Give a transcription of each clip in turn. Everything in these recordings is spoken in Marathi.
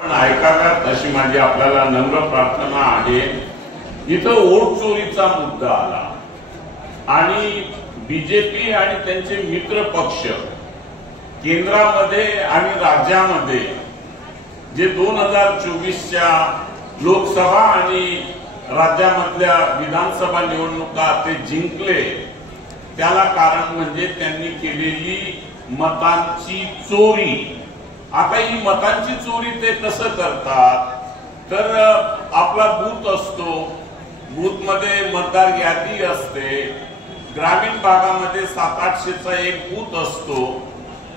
ऐकाव्यात अशी माझी आपल्याला नम्र प्रार्थना आहे। इथं वोट चोरीचा मुद्दा आला आणि बीजेपी आणि त्यांचे मित्र पक्ष केंद्रामध्ये आणि राज्यामध्ये जे 2024च्या लोकसभा आणि राज्यामधल्या विधानसभा निवडणुका ते जिंकले, त्याला कारण म्हणजे त्यांनी केलेली मतांची चोरी। आता ही मतांची चोरी ते कसं करतात तर आपला बूथ असतो, बूथ मध्ये मतदार यादी असते, ग्रामीण भागामध्ये 700-800चा एक बूथ असतो,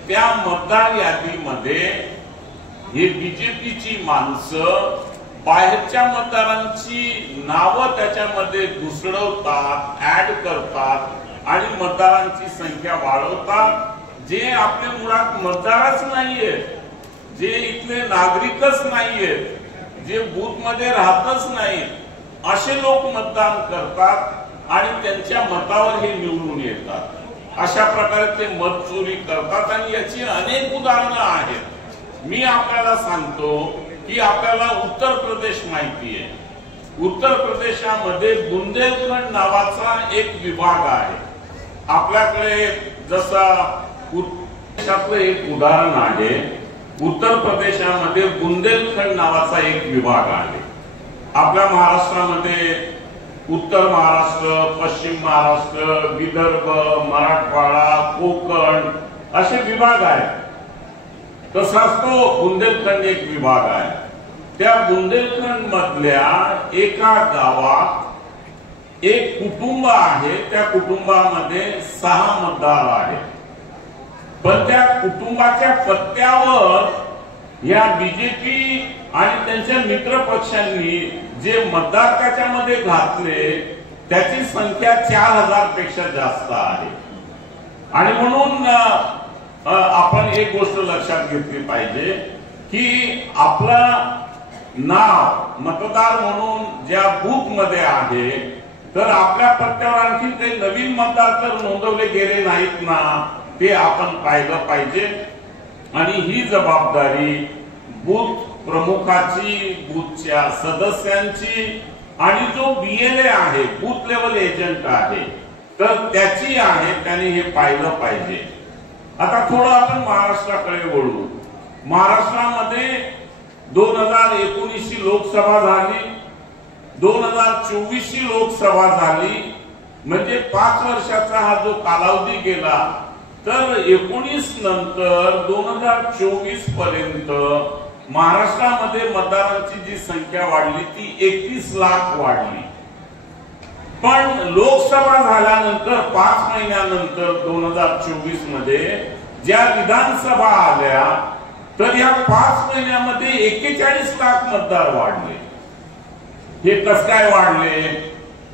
त्या मतदार यादीमध्ये हे बीजेपीची माणसं बाहेरच्या मतदारांची नावं त्याच्यामध्ये घुसडवतात, ऍड करतात आणि मतदारांची संख्या वाढवतात। जे आपले मुळात मतदारच नाहीयेत, जे इथले नागरिकच नाहीयेत, जे बूथ मध्ये राहतच नाहीत, असे लोक मतदान करतात आणि त्यांच्या मतावर हे निवडून येतात। अशा प्रकारे ते मत चोरी करतात आणि याची अनेक उदाहरणं आहेत। मी आपल्याला सांगतो की आपल्याला उत्तर प्रदेश माहिती आहे। उत्तर प्रदेशामध्ये बुंदेलखंड नावाचा एक विभाग आहे। आपल्याकडे जसा देशातलं एक उदाहरण आहे, उत्तर प्रदेशामध्ये बुंदेलखंड नावाचा एक विभाग आहे। आपल्या महाराष्ट्रामध्ये उत्तर महाराष्ट्र, पश्चिम महाराष्ट्र, विदर्भ, मराठवाडा, कोकण असे विभाग आहेत। तसाच तो बुंदेलखंड एक विभाग आहे। त्या बुंदेलखंड मधल्या एका गावात एक कुटुंब आहे, त्या कुटुंबामध्ये 6 मतदार आहेत, पण त्या कुटुंबाच्या पत्त्यावर या बीजेपी आणि त्यांच्या मित्र पक्षांनी जे मतदार त्याच्यामध्ये घातले त्याची संख्या 4000 पेक्षा जास्त आहे। आणि म्हणून आपण एक गोष्ट लक्षात घेतली पाहिजे की आपला नाव मतदार म्हणून ज्या बूथ मध्ये आहे, तर आपल्या पत्त्यावर आणखी काही नवीन मतदार तर नोंदवले गेले नाहीत ना, ते आपण पाहिलं पाहिजे। आणि ही जबाबदारी बूथ प्रमुखाची, बूथच्या सदस्यांची आणि जो बीएलए आहे, बूथ लेवल एजंट आहे, तर त्याची आहे, त्याने हे पाहिलं पाहिजे। आता थोडं आपण महाराष्ट्राकडे वळू। महाराष्ट्रामध्ये 2019 ची लोकसभा झाली, 2024 ची लोकसभा झाली, म्हणजे 5 वर्षाचा हा जो कालावधी गेला, तर 19 नंतर 2024 पर्यंत महाराष्ट्रामध्ये मतदारांची जी संख्या वाढली ती 31 लाख वाढली। पण लोकसभा झाल्यानंतर 5 महिन्यानंतर 2024 मध्ये ज्या विधानसभा आल्या, तर या 5 महिन्यामध्ये 41 लाख मतदार वाढले। हे कसं काय वाढले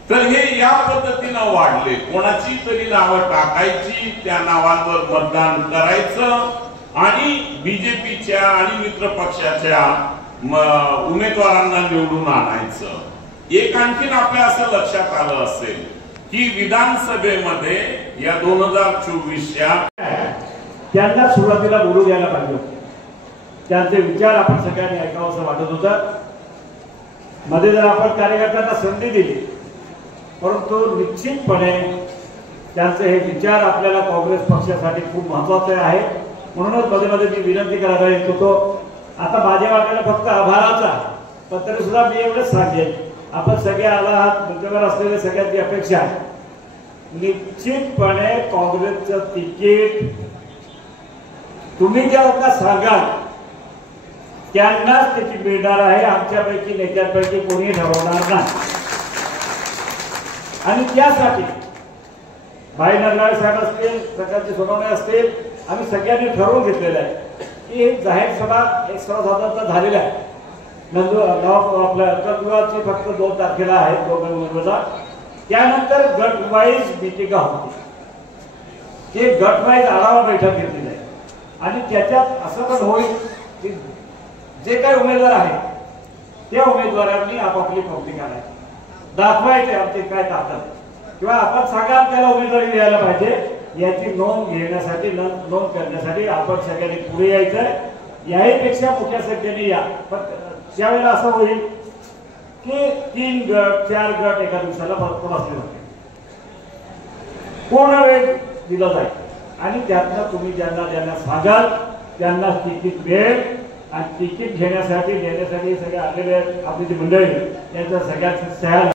तर हे या पद्धतीनं वाढले, कोणाची तरी नावं टाकायची, त्या नावांवर मतदान करायचं आणि बीजेपीच्या आणि मित्र पक्षाच्या उमेदवारांना निवडून आणायचं। एक आणखीन आपल्या असं लक्षात आलं असेल की विधानसभेमध्ये या 2024च्या त्यांना सुरुवातीला बोलू द्यायला पाहिजे, त्यांचे विचार आपण सगळ्यांनी ऐकावं असं वाटत होतं। मध्ये जर आपण कार्यकर्त्यांना संधी दिली, परंतु निश्चितपणे त्यांचे हे विचार आपल्याला काँग्रेस पक्षासाठी खूप महत्वाचे आहे। म्हणूनच मध्ये मध्ये मी विनंती करायला येत होतो। आता माझ्या वाट्याला फक्त आभाराचा, पण तरी सुद्धा मी एवढंच सांगेन, आपण सगळे आला आहात, मुख्यमंत्री असलेले सगळ्यांची अपेक्षा, निश्चितपणे काँग्रेसचं तिकीट तुम्ही ज्या लोकांना सांगाल त्यांनाच तिकीट मिळणार आहे, आमच्यापैकी नेत्यांपैकी कोणी ठरवणार नाही। आणि त्यासाठी भाई नरनाळे साहेब असतील, सगळ्यांचे सोनवणे असतील, आम्ही सगळ्यांनी ठरवून घेतलेलं आहे की एक जाहीर सभा एक सर्वसाधारणतः झालेला आहे। आपल्या कर्तव्याची फक्त 2 तारखेला आहे, 2 नोव्हेंबरला। त्यानंतर गट वाईज मिटिंग होती, ते गट वाईज आढावा बैठक घेतली जाईल आणि त्याच्यात असं पण होईल की जे काही उमेदवार आहेत त्या उमेदवारांनी आपापली पंक्ती काढायची, दाखवायचे आमची काय ताकद, किंवा आपण सांगाल त्याला उमेदवारी द्यायला पाहिजे, याची नोंद घेण्यासाठी, नोंद करण्यासाठी आपण सगळ्यांनी पुढे यायचंय। याहीपेक्षा मोठ्या संख्येने या. पण त्यावेळेला असं होईल की 3 गट 4 गट एका दिवसाला बसले जाते, पूर्ण वेळ दिला जाईल आणि त्यातनं तुम्ही ज्यांना सांगाल त्यांना तिकीट मिळेल आणि तिकीट घेण्यासाठी देण्यासाठी सगळे आलेले आपली जी मंडळी यांच्या सगळ्यांच्या सह्या